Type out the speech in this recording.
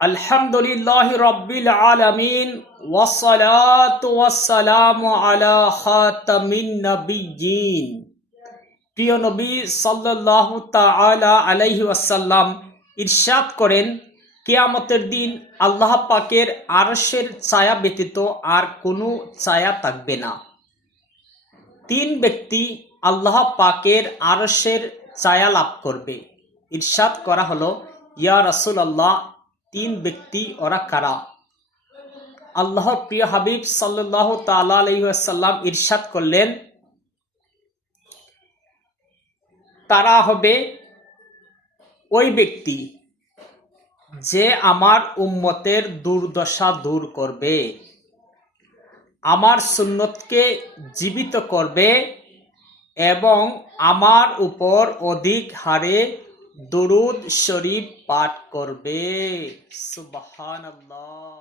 আলহামদুলিল্লাহি রাব্বিল আলামিন ওয়াসসালাতু ওয়াসসালামু আলা খাতামিন নাবিয়্যিন। প্রিয় নবী সাল্লাল্লাহু তাআলা আলাইহি ওয়াসাল্লাম ইরশাদ করেন, কিয়ামতের দিন আল্লাহ পাকের আরশের ছায়া ব্যতীত আর কোনো ছায়া থাকবে না। তিন ব্যক্তি আল্লাহ পাকের আরশের ছায়া লাভ করবে। ইরশাদ করা হলো, ইয়া রাসূলুল্লাহ, তিন ব্যক্তি ওরা কারা? আল্লাহর প্রিয় হাবিব সাল্লাল্লাহু তাআলা আলাইহি ওয়াসাল্লাম ইরশাদ করলেন, তারা হবে ওই ব্যক্তি যে আমার উম্মতের দুর্দশা দূর করবে, আমার সুন্নতকে জীবিত করবে এবং আমার উপর অধিক হারে দুরূদ শরীফ পাঠ করবে। সুবহানাল্লাহ।